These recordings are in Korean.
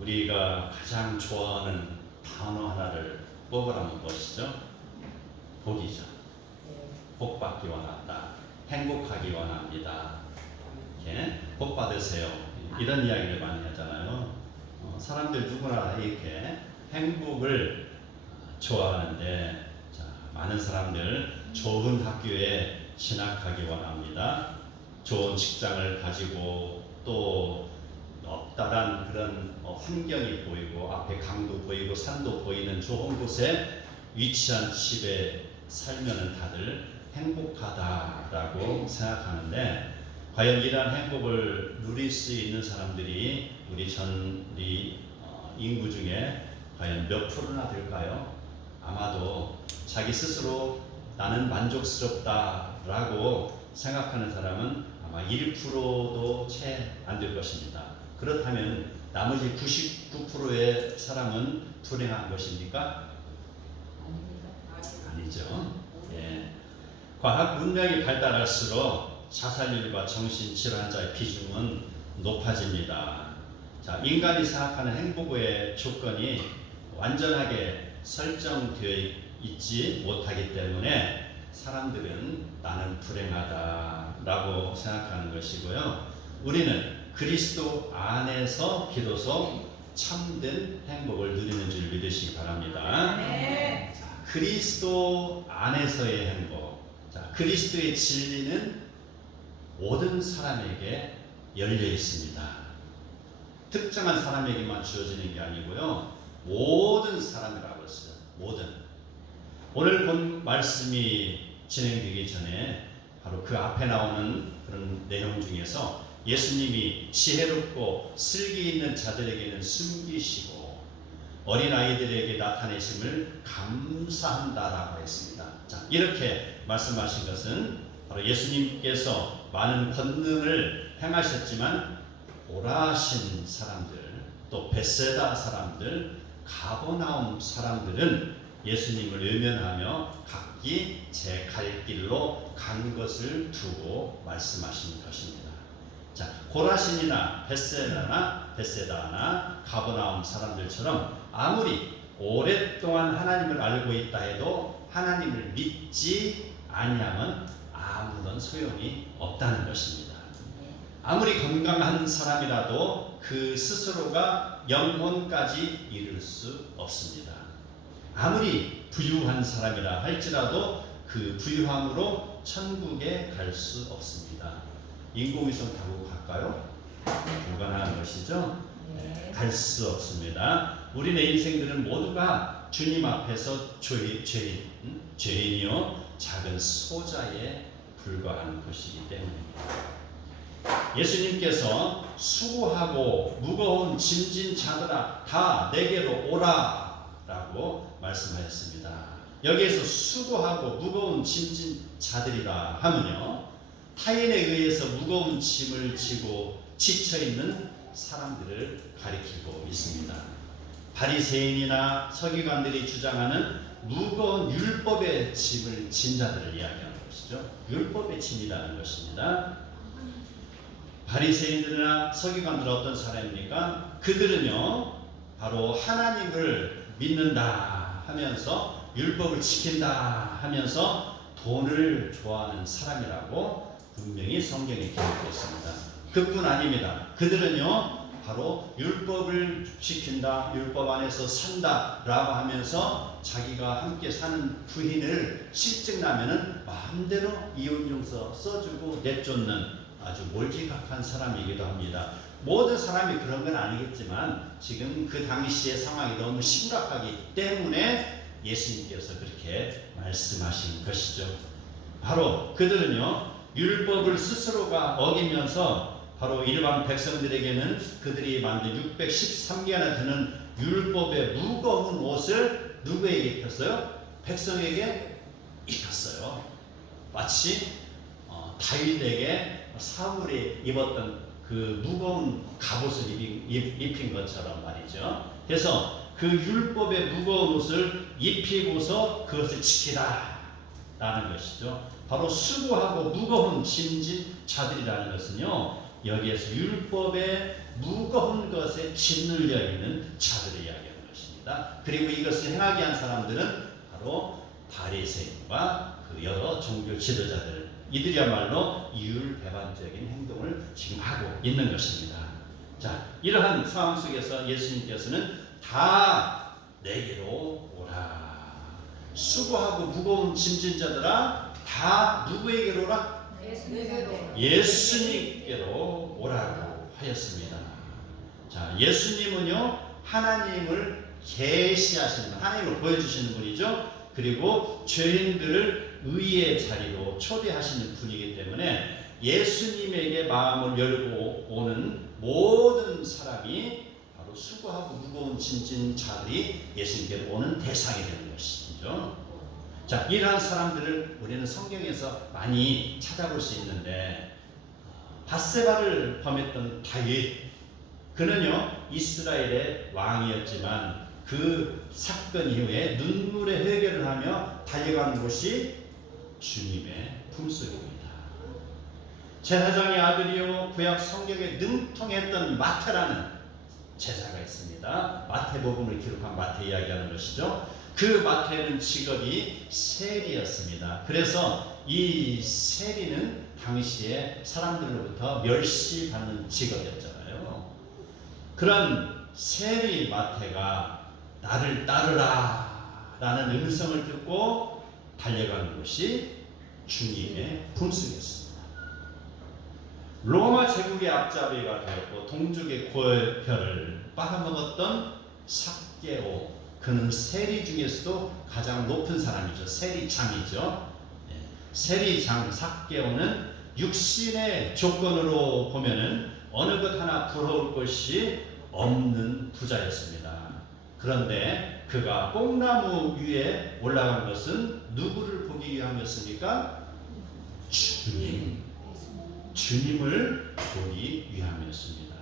우리가 가장 좋아하는 단어 하나를 뽑으라면 무엇이죠? 복이죠. 복 받기 원한다. 행복하기 원합니다. 이렇게 복 받으세요. 이런 이야기를 많이 하잖아요. 사람들 누구나 이렇게 행복을 좋아하는데, 자, 많은 사람들 좋은 학교에 진학하기 원합니다. 좋은 직장을 가지고 또 넓다란 그런 환경이 보이고 앞에 강도 보이고 산도 보이는 좋은 곳에 위치한 집에 살면은 다들 행복하다라고 생각하는데, 과연 이러한 행복을 누릴 수 있는 사람들이 우리 인구 중에 과연 몇 프로나 될까요? 아마도 자기 스스로 나는 만족스럽다라고 생각하는 사람은 아마 1%도 채 안 될 것입니다. 그렇다면 나머지 99%의 사람은 불행한 것입니까? 아니죠. 예. 과학 문명이 발달할수록 자살률과 정신질환자의 비중은 높아집니다. 자, 인간이 생각하는 행복의 조건이 완전하게 설정되어 있지 못하기 때문에 사람들은 나는 불행하다라고 생각하는 것이고요. 우리는 그리스도 안에서 비로소 참된 행복을 누리는 줄 믿으시기 바랍니다. 네. 자, 그리스도 안에서의 행복. 자, 그리스도의 진리는 모든 사람에게 열려 있습니다. 특정한 사람에게만 주어지는 게 아니고요. 모든 사람이라고 했어요. 모든. 오늘 본 말씀이 진행되기 전에 바로 그 앞에 나오는 그런 내용 중에서 예수님이 지혜롭고 슬기 있는 자들에게는 숨기시고 어린아이들에게 나타내심을 감사한다라고 했습니다. 자, 이렇게 말씀하신 것은 바로 예수님께서 많은 권능을 행하셨지만 보라신 사람들, 또 벳세다 사람들, 가버나움 사람들은 예수님을 외면하며 각기 제 갈 길로 간 것을 두고 말씀하신 것입니다. 자, 고라신이나 벳세다나 가버나움 사람들처럼 아무리 오랫동안 하나님을 알고 있다 해도 하나님을 믿지 아니하면 아무런 소용이 없다는 것입니다. 아무리 건강한 사람이라도 그 스스로가 영혼까지 이룰 수 없습니다. 아무리 부유한 사람이라 할지라도 그 부유함으로 천국에 갈 수 없습니다. 인공위성 타고 갈까요? 불가능한 것이죠. 갈 수 없습니다. 우리네 인생들은 모두가 주님 앞에서 죄인이요 작은 소자에 불과한 것이기 때문입니다. 예수님께서 수고하고 무거운 짐진 자들아 다 내게로 오라 라고 말씀하셨습니다. 여기에서 수고하고 무거운 짐진 자들이라 하면요, 타인에 의해서 무거운 짐을 지고 지쳐있는 사람들을 가리키고 있습니다. 바리새인이나 서기관들이 주장하는 무거운 율법의 짐을 진 자들을 이야기하는 것이죠. 율법의 짐이라는 것입니다. 바리새인들이나 서기관들은 어떤 사람입니까? 그들은요 바로 하나님을 믿는다 하면서 율법을 지킨다 하면서 돈을 좋아하는 사람이라고 분명히 성경에 기록되어 있습니다. 그뿐 아닙니다. 그들은요 바로 율법을 지킨다, 율법 안에서 산다 라고 하면서 자기가 함께 사는 부인을 실증나면은 마음대로 이혼용서 써주고 내쫓는 아주 몰지각한 사람이기도 합니다. 모든 사람이 그런 건 아니겠지만 지금 그 당시의 상황이 너무 심각하기 때문에 예수님께서 그렇게 말씀하신 것이죠. 바로 그들은요 율법을 스스로가 어기면서 바로 일반 백성들에게는 그들이 만든 613개나 되는 율법의 무거운 옷을 누구에게 입혔어요? 백성에게 입혔어요. 마치 다윗에게 사울이 입었던 그 무거운 갑옷을 입힌 것처럼 말이죠. 그래서 그 율법의 무거운 옷을 입히고서 그것을 지키라 라는 것이죠. 바로 수고하고 무거운 짐진 자들이라는 것은요 여기에서 율법의 무거운 것에 짓눌려 있는 자들을 이야기하는 것입니다. 그리고 이것을 행하게 한 사람들은 바로 바리새인과 그 여러 종교 지도자들, 이들이야말로 이율배반적인 행동을 지금 하고 있는 것입니다. 자, 이러한 상황 속에서 예수님께서는 다 내게로 오라. 수고하고 무거운 짐진 자들아 다 누구에게로 오라? 예수님께로 오라고 하였습니다. 자, 예수님은요 하나님을 계시하시는, 하나님을 보여주시는 분이죠. 그리고 죄인들을 의의 자리로 초대하시는 분이기 때문에 예수님에게 마음을 열고 오는 모든 사람이 바로 수고하고 무거운 짐진 자들이 예수님께 오는 대상이 되는 것이죠. 자, 이러한 사람들을 우리는 성경에서 많이 찾아볼 수 있는데, 밧세바를 범했던 다윗, 그는요 이스라엘의 왕이었지만 그 사건 이후에 눈물의 회개를 하며 달려간 곳이 주님의 품속입니다. 제사장의 아들이요 구약 성경에 능통했던 마태라는 제자가 있습니다. 마태복음을 기록한 마태 이야기하는 것이죠. 그 마태는 직업이 세리였습니다. 그래서 이 세리는 당시에 사람들로부터 멸시받는 직업이었잖아요. 그런 세리 마태가 나를 따르라 라는 음성을 듣고 달려가는 곳이 주님의 품속이었습니다. 로마 제국의 앞잡이가 되었고 동족의 고혈을 빨아먹었던 삭개오, 그는 세리 중에서도 가장 높은 사람이죠. 세리장이죠. 세리장 삭개오는 육신의 조건으로 보면은 어느 것 하나 부러울 것이 없는 부자였습니다. 그런데 그가 뽕나무 위에 올라간 것은 누구를 보기 위함이었습니까? 주님을 보기 위함이었습니다.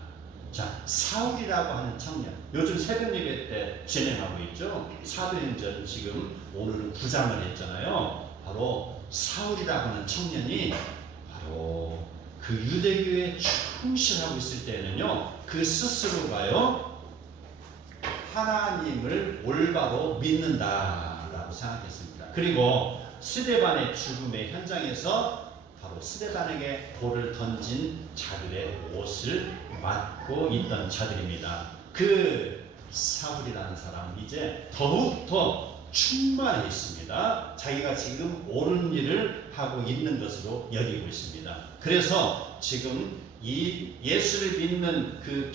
자, 사울이라고 하는 청년, 요즘 새벽 예배 때 진행하고 있죠. 사도행전 지금 오늘은 9장을 했잖아요. 바로 사울이라고 하는 청년이 바로 그 유대교에 충실하고 있을 때는요, 그 스스로가요 하나님을 올바로 믿는다라고 생각했습니다. 그리고 스데반의 죽음의 현장에서 바로 스데반에게 돌을 던진 자들의 옷을 맡고 있던 자들입니다. 그 사울이라는 사람은 이제 더욱더 충만해 있습니다. 자기가 지금 옳은 일을 하고 있는 것으로 여기고 있습니다. 그래서 지금 이 예수를 믿는 그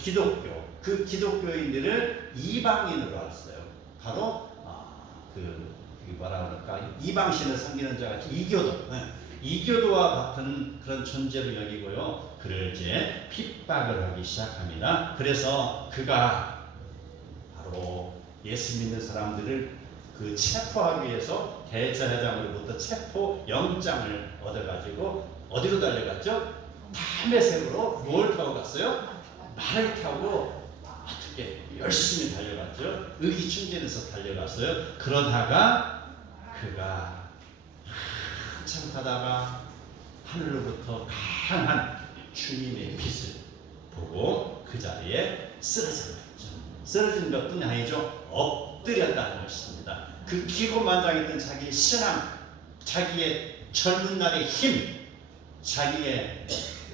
기독교인들을 이방인으로 알았어요. 바로 뭐라 그럴까, 이방신을 섬기는 자가 이교도와 같은 그런 존재로 여기고요. 그를 이제 핍박을 하기 시작합니다. 그래서 그가 바로 예수 믿는 사람들을 그 체포하기 위해서 대제사장으로부터 체포 영장을 얻어가지고 어디로 달려갔죠? 다메섹으로 뭘 타고 갔어요? 말을 타고 어떻게 열심히 달려갔죠? 의기충전해서 달려갔어요. 그러다가 그가 한참 가다가 하늘로부터 강한 주님의 빛을 보고 그 자리에 쓰러진 거죠. 쓰러진 것뿐이 아니죠. 엎드렸다는 것입니다. 그 기고만장했던 자기의 신앙, 자기의 젊은 날의 힘, 자기의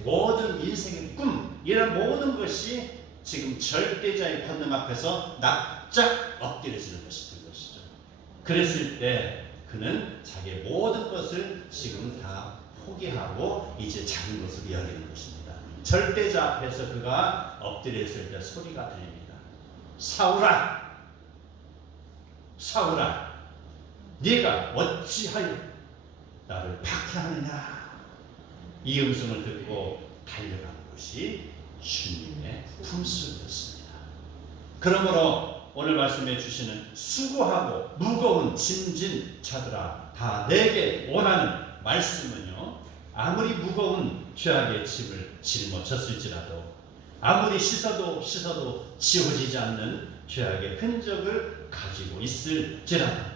모든 인생의 꿈, 이런 모든 것이 지금 절대자의 권능 앞에서 납작 엎드려지는 것이 된 것이죠. 그랬을 때 그는 자기의 모든 것을 지금 다 포기하고 이제 작은 것으로 여기는 것입니다. 절대자 앞에서 그가 엎드렸을 때 소리가 들립니다. 사울아, 사울아, 네가 어찌하여 나를 박해하느냐. 이 음성을 듣고 달려간 것이 주님의 품속이었습니다. 그러므로 오늘 말씀해 주시는 수고하고 무거운 짐진 자들아 다 내게 오라는 말씀은요, 아무리 무거운 죄악의 짐을 짊어졌을지라도, 아무리 씻어도 지워지지 않는 죄악의 흔적을 가지고 있을지라도,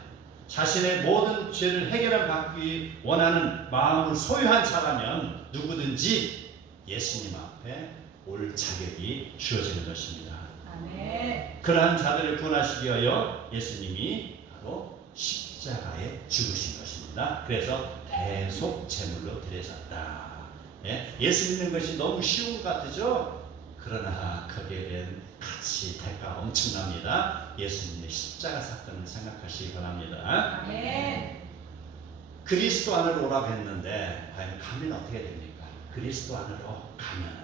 자신의 모든 죄를 해결받기 원하는 마음을 소유한 자라면 누구든지 예수님 앞에 앞에 올 자격이 주어지는 것입니다. 아멘. 그러한 자들을 구원하시기 위하여 예수님이 바로 십자가에 죽으신 것입니다. 그래서 대속 제물로 드려졌다. 예수 믿는 것이 너무 쉬운 것 같으죠? 그러나 거기에 대한 가치, 대가 엄청납니다. 예수님의 십자가 사건을 생각하시기 바랍니다. 아멘. 그리스도 안으로 오라고 했는데 과연 가면 어떻게 됩니까? 그리스도 안으로 가면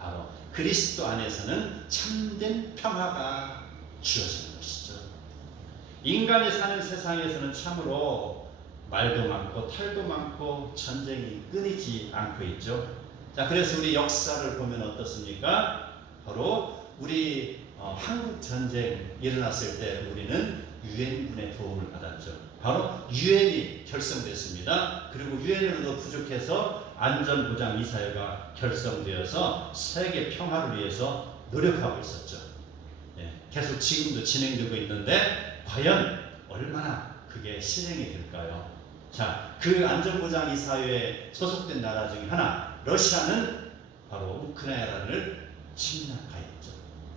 바로 그리스도 안에서는 참된 평화가 주어지는 것이죠. 인간이 사는 세상에서는 참으로 말도 많고 탈도 많고 전쟁이 끊이지 않고 있죠. 자, 그래서 우리 역사를 보면 어떻습니까? 바로 우리 한국 전쟁 일어났을 때 우리는 유엔군의 도움을 받았죠. 바로 유엔이 결성됐습니다. 그리고 유엔으로도 부족해서 안전보장이사회가 결성되어서 세계 평화를 위해서 노력하고 있었죠. 계속 지금도 진행되고 있는데 과연 얼마나 그게 실행이 될까요? 자, 그 안전보장이사회에 소속된 나라 중에 하나, 러시아는 바로 우크라이나를 침략하였죠.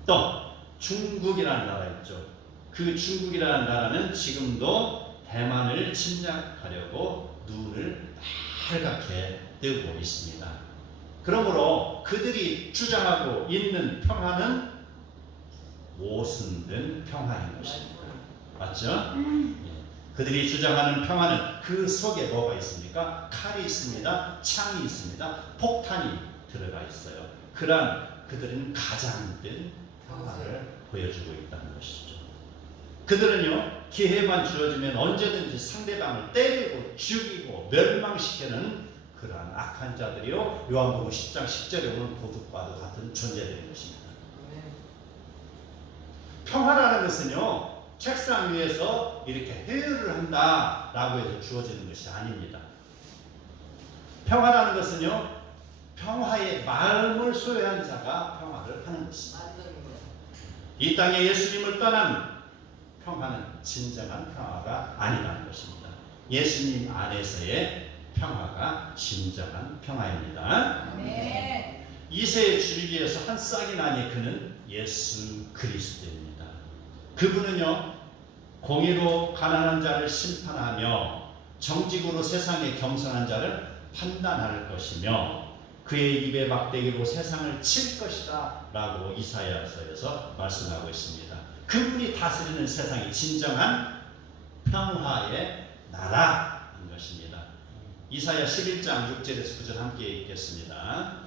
또 중국이라는 나라 있죠. 그 중국이라는 나라는 지금도 대만을 침략하려고 눈을 빨갛게 뜨고 있습니다. 그러므로 그들이 주장하고 있는 평화는 모순된 평화인 것입니다. 맞죠? 그들이 주장하는 평화는 그 속에 뭐가 있습니까? 칼이 있습니다. 창이 있습니다. 폭탄이 들어가 있어요. 그러한 그들은 가장된 평화를 보여주고 있다는 것이죠. 그들은요, 기회만 주어지면 언제든지 상대방을 때리고 죽이고 멸망시키는 그러한 악한 자들이요, 요한복음 10장 10절에 오는 도둑과도 같은 존재들인 것입니다. 평화라는 것은요, 책상 위에서 이렇게 회의를 한다라고 해서 주어지는 것이 아닙니다. 평화라는 것은요, 평화의 마음을 소유한 자가 평화를 하는 것입니다. 이 땅에 예수님을 떠난 평화는 진정한 평화가 아니라는 것입니다. 예수님 안에서의 평화가 진정한 평화입니다. 아멘. 이새의 줄기에서 한 싹이 나니 그는 예수 그리스도입니다. 그분은요, 공의로 가난한 자를 심판하며 정직으로 세상에 겸손한 자를 판단할 것이며 그의 입의 막대기로 세상을 칠 것이다 라고 이사야서에서 말씀하고 있습니다. 그분이 다스리는 세상이 진정한 평화의 나라인 것입니다. 이사야 11장 6절에서 9절 함께 읽겠습니다.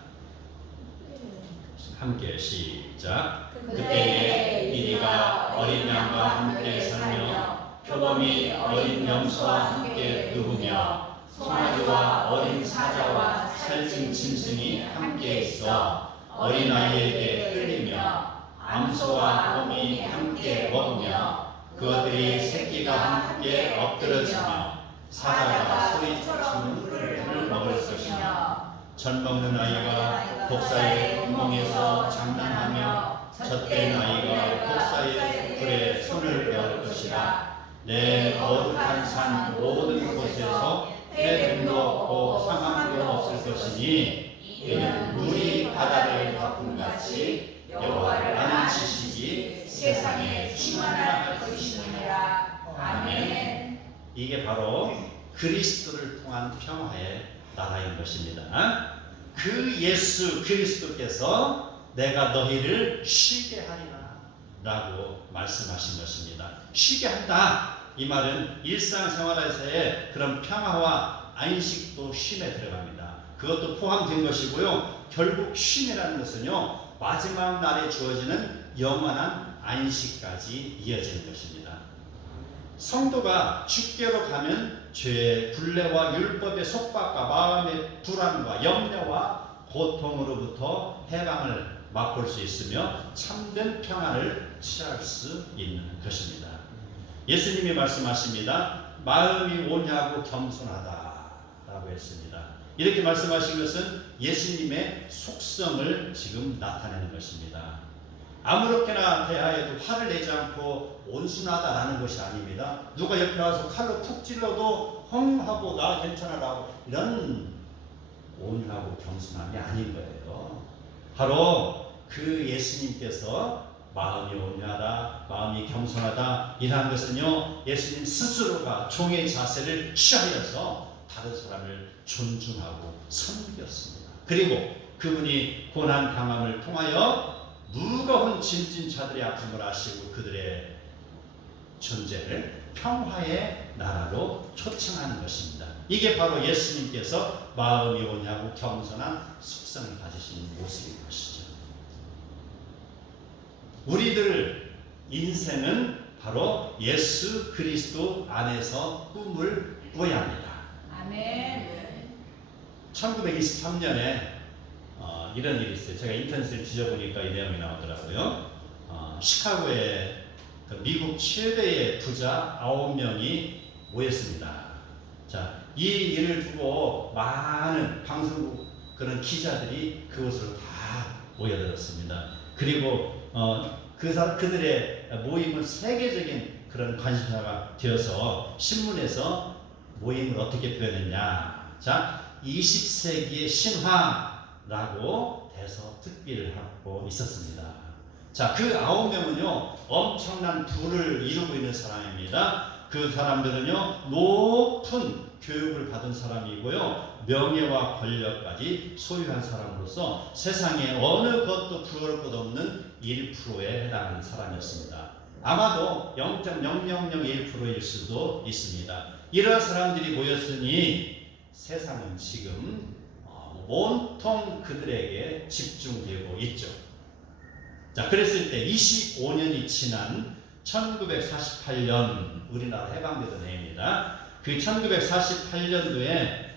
함께 시작. 그때에 이리가 어린 양과 함께 살며 표범이 어린 염소와 함께 누우며 송아지와 어린 사자와 살찐 짐승이 함께 있어 어린아이에게 끌리며 암소와 곰이 함께 먹으며 그것들이 새끼가 함께 엎드러지며 사자가 소리치는 풀을 먹을 것이며 젖 먹는 아이가 독사의 구멍에서 장난하며 젖된 아이가 독사의 불에 손을 넣을 것이라. 내 거룩한 산 모든 곳에서 해됨도 없고 상함도 없을 것이니 이는 물이 바다를 덮음같이 여호와를 아는 지식이 세상에 충만할 것이니라. 아멘. 이게 바로 그리스도를 통한 평화의 나라인 것입니다. 그 예수 그리스도께서 내가 너희를 쉬게 하리라 라고 말씀하신 것입니다. 쉬게 한다. 이 말은 일상생활에서의 그런 평화와 안식도 쉼에 들어갑니다. 그것도 포함된 것이고요. 결국 쉼이라는 것은요, 마지막 날에 주어지는 영원한 안식까지 이어지는 것입니다. 성도가 주께로 가면 죄의 굴레와 율법의 속박과 마음의 불안과 염려와 고통으로부터 해방을 맛볼 수 있으며 참된 평안을 취할 수 있는 것입니다. 예수님이 말씀하십니다. 마음이 온유하고 겸손하다라고 했습니다. 이렇게 말씀하신 것은 예수님의 속성을 지금 나타내는 것입니다. 아무렇게나 대하여도 화를 내지 않고 온순하다라는 것이 아닙니다. 누가 옆에 와서 칼로 툭 찔러도 헝 하고 나 괜찮아라고 이런 온유하고 겸손함이 아닌 거예요. 바로 그 예수님께서 마음이 온유하다, 마음이 겸손하다 이러한 것은요, 예수님 스스로가 종의 자세를 취하여서 다른 사람을 존중하고 섬겼습니다. 그리고 그분이 고난 당함을 통하여 무거운 짐진 자들의 아픔을 아시고 그들의 존재를 평화의 나라로 초청하는 것입니다. 이게 바로 예수님께서 마음이 온유하고 겸손한 속성을 가지신 모습인 것이죠. 우리들 인생은 바로 예수 그리스도 안에서 꿈을 꾸어야 합니다. 아멘. 1923년에 이런 일이 있어요. 제가 인터넷을 뒤져보니까 이 내용이 나오더라고요. 시카고에 미국 최대의 부자 9명이 모였습니다. 자, 이 일을 두고 많은 방송국 그런 기자들이 그곳으로 다 모여들었습니다. 그리고 그들의 모임은 세계적인 그런 관심사가 되어서 신문에서 모임을 어떻게 표현했냐. 자, 20세기의 신화라고 해서 특비를 하고 있었습니다. 자, 그 9명은요, 엄청난 부를 이루고 있는 사람입니다. 그 사람들은요, 높은 교육을 받은 사람이고요, 명예와 권력까지 소유한 사람으로서 세상에 어느 것도 부러울 것 없는 1%에 해당하는 사람이었습니다. 아마도 0.0001%일 수도 있습니다. 이러한 사람들이 모였으니 세상은 지금 온통 그들에게 집중되고 있죠. 자, 그랬을 때 25년이 지난 1948년 우리나라 해방되던 해입니다. 그 1948년도에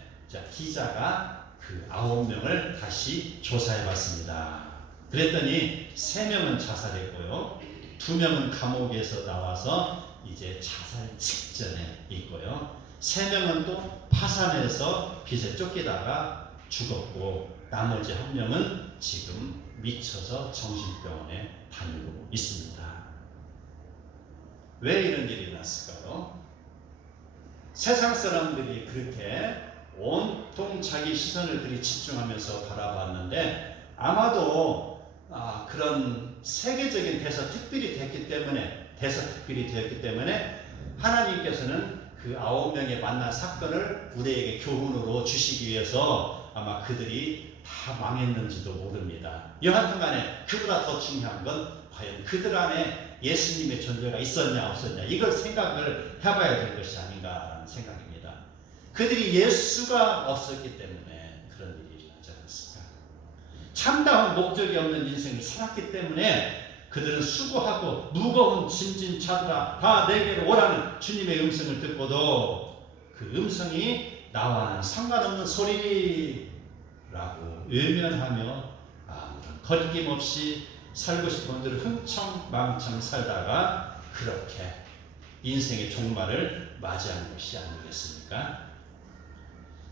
기자가 그 9명을 다시 조사해 봤습니다. 그랬더니 3명은 자살했고요, 2명은 감옥에서 나와서 이제 자살 직전에 있고요, 3명은 또 파산해서 빚에 쫓기다가 죽었고, 나머지 1명은 지금 미쳐서 정신병원에 다니고 있습니다. 왜 이런 일이 났을까요? 세상 사람들이 그렇게 온통 자기 시선을 그리 집중하면서 바라봤는데, 아마도 그런 세계적인 대서특필이 되었기 때문에 하나님께서는 그 9명의 만난 사건을 우리에게 교훈으로 주시기 위해서 아마 그들이 다 망했는지도 모릅니다. 여하튼 간에 그보다 더 중요한 건 과연 그들 안에 예수님의 존재가 있었냐 없었냐, 이걸 생각을 해봐야 될 것이 아닌가라는 생각입니다. 그들이 예수가 없었기 때문에 그런 일이 일어나지 않았을까. 참다운 목적이 없는 인생을 살았기 때문에 그들은 수고하고 무거운 짐진 자들아 다 내게로 오라는 주님의 음성을 듣고도 그 음성이 나와는 상관없는 소리라고 외면하며 거리낌없이 살고 싶은 대로 흥청망청 살다가 그렇게 인생의 종말을 맞이하는 것이 아니겠습니까?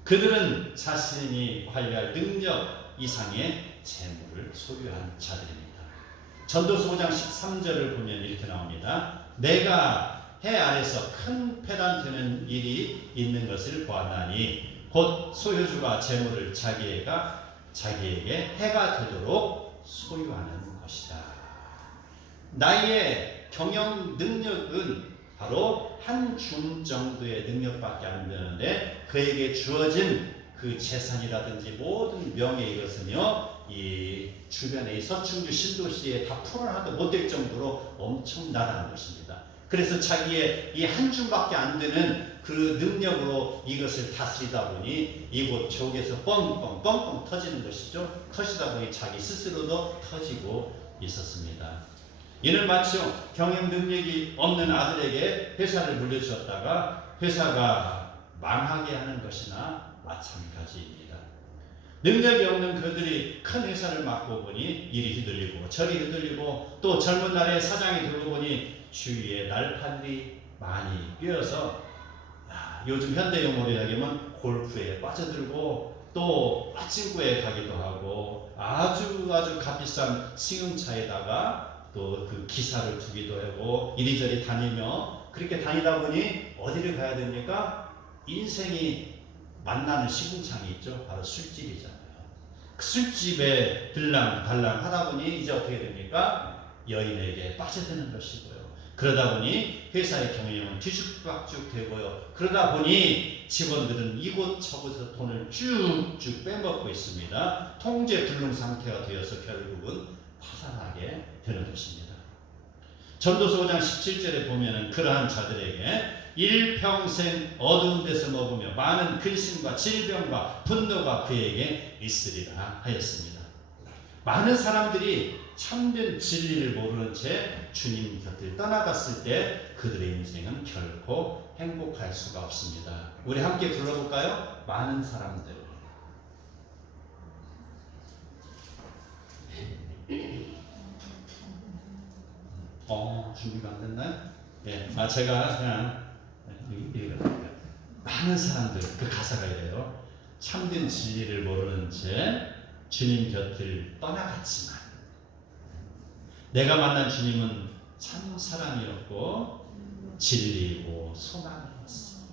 그들은 자신이 관리할 능력 이상의 재물을 소유한 자들입니다. 전도서 5장 13절을 보면 이렇게 나옵니다. 내가 해 아래서 큰 패단 되는 일이 있는 것을 보았나니 곧 소유주가 재물을 자기에게 해가 되도록 소유하는 것이다. 나의 경영 능력은 바로 한 줌 정도의 능력밖에 안 되는데, 그에게 주어진 그 재산이라든지 모든 명예, 이것은요 이 주변의 서충주 신도시에 다 풀어놔도 못될 정도로 엄청나다는 것입니다. 그래서 자기의 이 한 줌밖에 안 되는 그 능력으로 이것을 다스리다 보니 이곳 저곳에서 뻥뻥 터지는 것이죠. 터지다 보니 자기 스스로도 터지고 있었습니다. 이는 마치 경영 능력이 없는 아들에게 회사를 물려주었다가 회사가 망하게 하는 것이나 마찬가지입니다. 능력이 없는 그들이 큰 회사를 맡고 보니 이리 휘둘리고 저리 휘둘리고, 또 젊은 날에 사장이 들고 보니 주위에 날파들이 많이 끼어서 요즘 현대용어로 이야기하면 골프에 빠져들고 또 빠친구에 가기도 하고 아주 값비싼 승용차에다가 또 그 기사를 두기도 하고 이리저리 다니며, 그렇게 다니다 보니 어디를 가야 됩니까? 인생이 만나는 시궁창이 있죠. 바로 술집이잖아요. 술집에 들랑달랑 하다 보니 이제 어떻게 됩니까? 여인에게 빠져드는 것이고요. 그러다 보니 회사의 경영은 뒤죽박죽 되고요. 그러다 보니 직원들은 이곳저곳에서 돈을 쭉쭉 빼먹고 있습니다. 통제 불능 상태가 되어서 결국은 파산하게 되는 것입니다. 전도서 5장 17절에 보면은 그러한 자들에게 일평생 어두운 데서 먹으며 많은 근심과 질병과 분노가 그에게 있으리라 하였습니다. 많은 사람들이 참된 진리를 모르는 채 주님 곁을 떠나갔을 때 그들의 인생은 결코 행복할 수가 없습니다. 우리 함께 불러볼까요? 많은 사람들. 준비가 안 됐나요? 예, 제가 그냥 읽어드릴게요. 많은 사람들, 그 가사가 이래요. 참된 진리를 모르는 채 주님 곁을 떠나갔지만 내가 만난 주님은 참 사랑이었고 진리이고 소망이었어.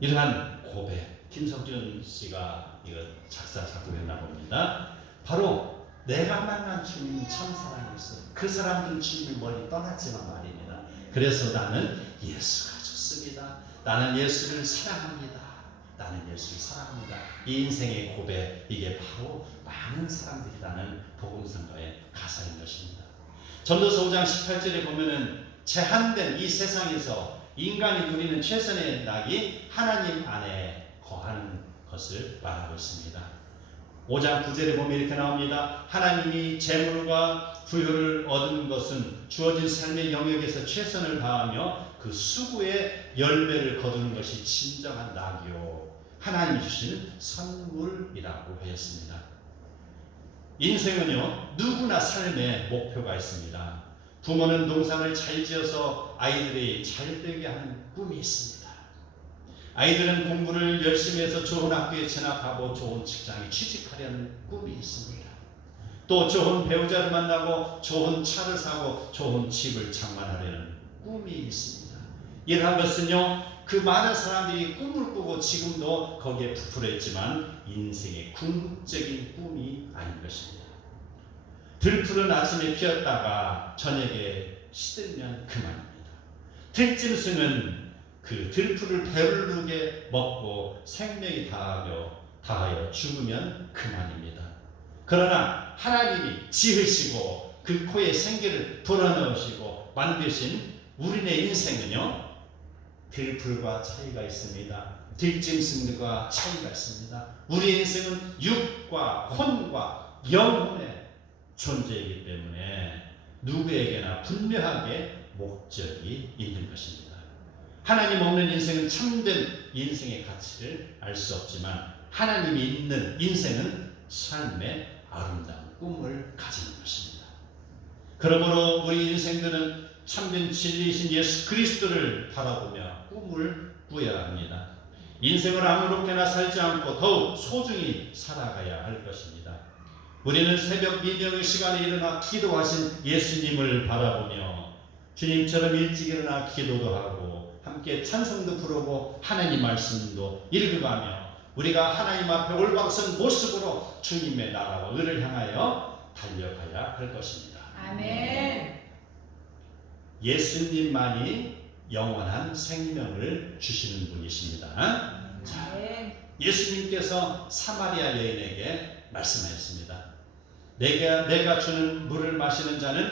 이러한 고백, 김석준 씨가 이거 작사 작곡했나 봅니다. 바로 내가 만난 주님은 참 사랑이었어. 그 사람들은 주님을 멀리 떠났지만 말입니다. 그래서 나는 예수가 좋습니다. 나는 예수를 사랑합니다. 나는 예수를 사랑합니다. 이 인생의 고백, 이게 바로 많은 사람들이라는 복음성가의 가사인 것입니다. 전도서 5장 18절에 보면은 제한된 이 세상에서 인간이 누리는 최선의 낙이 하나님 안에 거하는 것을 말하고 있습니다. 5장 9절에 보면 이렇게 나옵니다. 하나님이 재물과 부유를 얻는 것은 주어진 삶의 영역에서 최선을 다하며 그 수고의 열매를 거두는 것이 진정한 낙이요 하나님이 주시는 선물이라고 하였습니다. 인생은요 누구나 삶에 목표가 있습니다. 부모는 농사를 잘 지어서 아이들이 잘 되게 하는 꿈이 있습니다. 아이들은 공부를 열심히 해서 좋은 학교에 진학하고 좋은 직장에 취직하려는 꿈이 있습니다. 또 좋은 배우자를 만나고 좋은 차를 사고 좋은 집을 장만하려는 꿈이 있습니다. 이러한 것은요 그 많은 사람들이 꿈을 꾸고 지금도 거기에 부풀어 있지만 인생의 궁극적인 꿈이 아닌 것입니다. 들풀은 아침에 피었다가 저녁에 시들면 그만입니다. 들짐승은 그 들풀을 배부르게 먹고 생명이 다하여 죽으면 그만입니다. 그러나 하나님이 지으시고 그 코에 생기를 불어넣으시고 만드신 우리네 인생은요 들풀과 차이가 있습니다. 들짐승과 차이가 있습니다. 우리 인생은 육과 혼과 영혼의 존재이기 때문에 누구에게나 분명하게 목적이 있는 것입니다. 하나님 없는 인생은 참된 인생의 가치를 알 수 없지만 하나님이 있는 인생은 삶의 아름다운 꿈을 가지는 것입니다. 그러므로 우리 인생들은 참된 진리이신 예수 그리스도를 바라보며 꿈을 꾸어야 합니다. 인생을 아무렇게나 살지 않고 더욱 소중히 살아가야 할 것입니다. 우리는 새벽 미명의 시간에 일어나 기도하신 예수님을 바라보며 주님처럼 일찍 일어나 기도도 하고 함께 찬송도 부르고 하나님 말씀도 읽어가며 우리가 하나님 앞에 올바른 모습으로 주님의 나라와 의를 향하여 달려가야 할 것입니다. 아멘. 예수님만이 영원한 생명을 주시는 분이십니다. 자, 예수님께서 사마리아 여인에게 말씀하였습니다. 내가 주는 물을 마시는 자는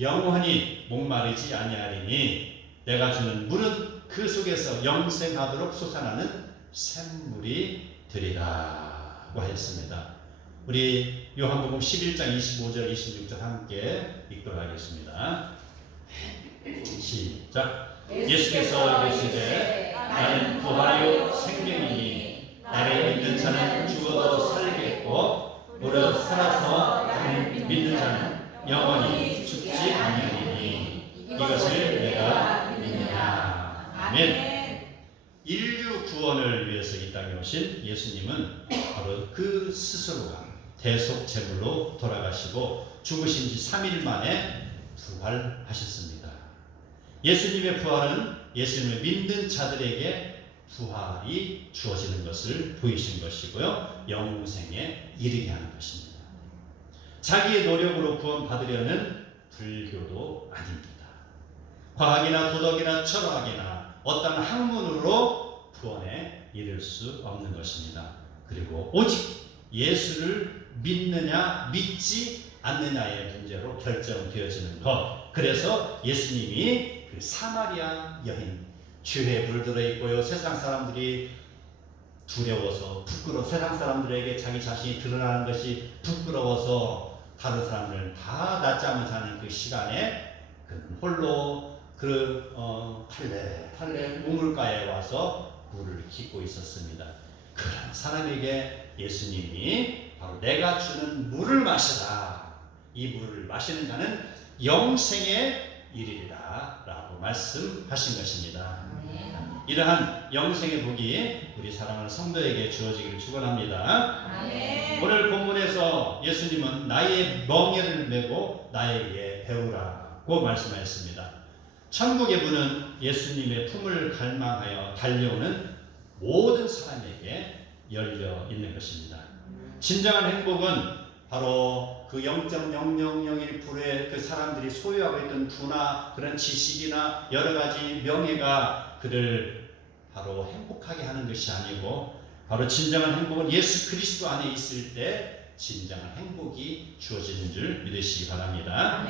영원히 목마르지 아니하리니 내가 주는 물은 그 속에서 영생하도록 솟아나는 샘물이 되리라고 하였습니다. 우리 요한복음 11장 25절 26절 함께 읽도록 하겠습니다. 시작. 예수께서 이르시되 나는 부활이요 생명이니 나를 믿는 자는 죽어도 살겠고 무릇 살아서 나를 믿는 자는 영원히 죽지 아니하리니 이것을 내가 믿느냐. 아멘. 인류 구원을 위해서 이 땅에 오신 예수님은 바로 그 스스로가 대속 제물로 돌아가시고 죽으신 지 3일 만에 부활하셨습니다. 예수님의 부활은 예수님을 믿는 자들에게 부활이 주어지는 것을 보이신 것이고요. 영생에 이르게 하는 것입니다. 자기의 노력으로 구원받으려는 불교도 아닙니다. 과학이나 도덕이나 철학이나 어떤 학문으로 구원에 이를 수 없는 것입니다. 그리고 오직 예수를 믿느냐 믿지 않느냐의 문제로 결정되어지는 것. 그래서 예수님이 그 사마리아 여인, 죄에 물들어 있고요, 세상 사람들이 두려워서 세상 사람들에게 자기 자신이 드러나는 것이 부끄러워서 다른 사람들은 다 낮잠을 자는 그 시간에 그는 홀로 팔레 우물가에 와서 물을 깃고 있었습니다. 그런 사람에게 예수님이 바로 내가 주는 물을 마시라. 이 물을 마시는 자는 영생에 이르리라 라고 말씀하신 것입니다. 이러한 영생의 복이 우리 사랑하는 성도에게 주어지기를 축원합니다. 오늘 본문에서 예수님은 나의 멍에를 메고 나에게 배우라고 말씀하셨습니다. 천국의 문은 예수님의 품을 갈망하여 달려오는 모든 사람에게 열려 있는 것입니다. 진정한 행복은 바로 그 0.0001%의 그 사람들이 소유하고 있던 부나 그런 지식이나 여러 가지 명예가 그를 바로 행복하게 하는 것이 아니고, 바로 진정한 행복은 예수 그리스도 안에 있을 때 진정한 행복이 주어지는 줄 믿으시기 바랍니다.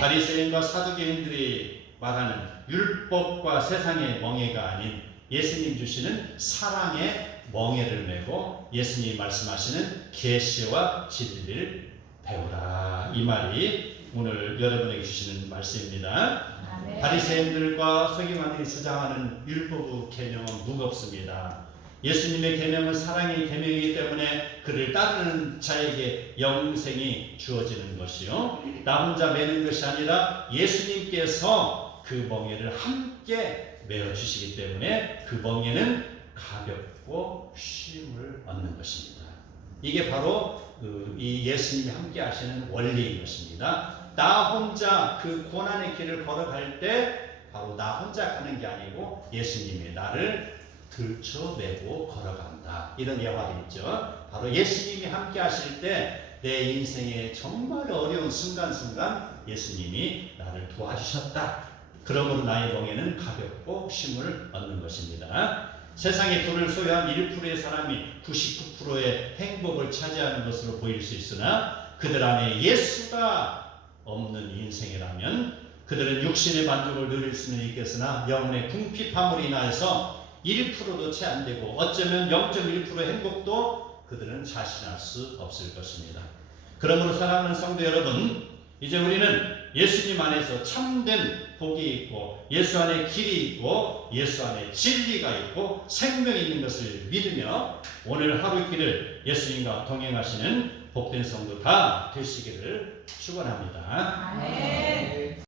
바리새인과 사두개인들이 말하는 율법과 세상의 멍에가 아닌 예수님 주시는 사랑의 멍에를 메고 예수님이 말씀하시는 계시와 진리를 배우라. 이 말이 오늘 여러분에게 주시는 말씀입니다. 바리새인들과 서기관들이 주장하는 율법의 계명은 무겁습니다. 예수님의 계명은 사랑의 계명이기 때문에 그를 따르는 자에게 영생이 주어지는 것이요, 나 혼자 매는 것이 아니라 예수님께서 그 멍에를 함께 메어 주시기 때문에 그 멍에는 가볍고 쉼을 얻는 것입니다. 이게 바로 이 예수님이 함께 하시는 원리인 것입니다. 나 혼자 그 고난의 길을 걸어갈 때 바로 나 혼자 가는 게 아니고 예수님이 나를 들쳐매고 걸어간다. 이런 예화가 있죠. 바로 예수님이 함께 하실 때 내 인생의 정말 어려운 순간순간 예수님이 나를 도와주셨다. 그러므로 나의 멍에는 가볍고 쉼을 얻는 것입니다. 세상에 돈을 소유한 1%의 사람이 99%의 행복을 차지하는 것으로 보일 수 있으나 그들 안에 예수가 없는 인생이라면 그들은 육신의 만족을 누릴 수는 있겠으나 영혼의 궁핍함으로 인하여서 1%도 채 안 되고 어쩌면 0.1%의 행복도 그들은 자신할 수 없을 것입니다. 그러므로 사랑하는 성도 여러분, 이제 우리는 예수님 안에서 참된 복이 있고 예수 안에 길이 있고 예수 안에 진리가 있고 생명이 있는 것을 믿으며 오늘 하루 길을 예수님과 동행하시는 복된 성도 다 되시기를 축원합니다. 아멘.